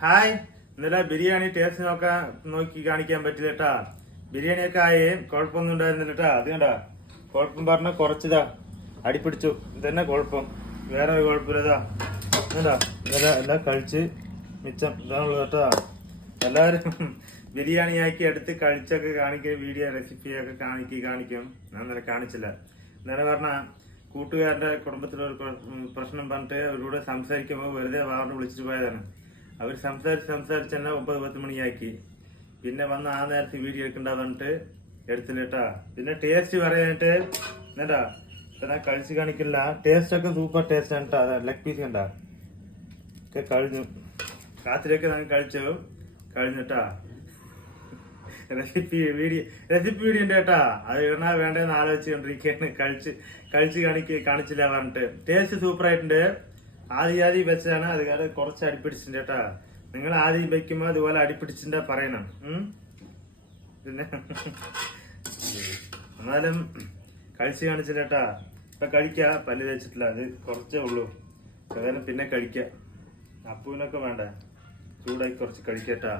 Hi, ഇന്നലെ biryani taste നോക്കി കാണിക്കാൻ പറ്റില്ല കേട്ടാ. ബിരിയാണിയൊക്കെ ആയി, കുഴപ്പമൊന്നും ഉണ്ടായിരുന്നില്ല കേട്ടാ. അത് കണ്ടാ കുഴപ്പം പറഞ്ഞ കുറച്ചിതാ അടിപ്പിടിച്ചു. ഇതന്നെ കുഴപ്പം, വേറെ ഒരു കുഴപ്പമില്ലതാ. എന്താ എല്ലാം കഴിച്ച് മിച്ചം ഇതാണുള്ളത് കേട്ടാ. എല്ലാവരും ബിരിയാണി ആക്കി എടുത്ത് കഴിച്ചൊക്കെ കാണിക്കും, വീഡിയോ റെസിപ്പിയൊക്കെ കാണിക്കും. ഞാൻ ഇന്നലെ കാണിച്ചില്ല. ഇന്നലെ പറഞ്ഞ കൂട്ടുകാരന്റെ കുടുംബത്തിലൊരു പ്രശ്നം പറഞ്ഞിട്ട് അവരോട് സംസാരിക്കുമ്പോൾ വെറുതെ വാറിന് വിളിച്ചിട്ട് പോയതാണ്. അവർ സംസാരിച്ച് തന്നെ 9-10 മണിയാക്കി. പിന്നെ വന്ന് ആ നേരത്തെ വീഡിയോ എടുക്കണ്ട പറഞ്ഞിട്ട് എടുത്തില്ല കേട്ടാ. പിന്നെ ടേസ്റ്റ് പറയാനായിട്ട് എന്താ ഞാൻ കഴിച്ച് കാണിക്കില്ല. ടേസ്റ്റ് ഒക്കെ സൂപ്പർ ടേസ്റ്റ് ആണ് കേട്ടോ. അതാ ലെഗ് പീസ് കണ്ടാ ഒക്കെ കഴിഞ്ഞു. രാത്രിയൊക്കെ ഞാൻ കഴിഞ്ഞിട്ടാ. റെസിപ്പി വീഡിയോ ഉണ്ട് കേട്ടാ. അത് ഇടണ വേണ്ടെന്ന് ആലോചിച്ചുകൊണ്ടിരിക്കുകയാണ്. കഴിച്ച് കാണിച്ചില്ല പറഞ്ഞിട്ട്. ടേസ്റ്റ് സൂപ്പർ ആയിട്ടുണ്ട്. ആദ്യം വെച്ചതാണ്, അത് കാരണം കുറച്ച് അടിപ്പിടിച്ചിട്ടുണ്ട് കേട്ടാ. നിങ്ങൾ ആദ്യം വെക്കുമ്പോ അതുപോലെ അടിപ്പിടിച്ചിട്ടാ പറയണം. പിന്നെ എന്നാലും കഴിച്ച് കാണിച്ചില്ല കേട്ടാ. ഇപ്പൊ കഴിക്ക, പല്ല് തേച്ചിട്ടില്ല, അത് കുറച്ചേ ഉള്ളൂ. ഏതായാലും പിന്നെ കഴിക്ക. അപ്പൂവിനൊക്കെ വേണ്ട, ചൂടാക്കി കുറച്ച് കഴിക്കട്ടാ.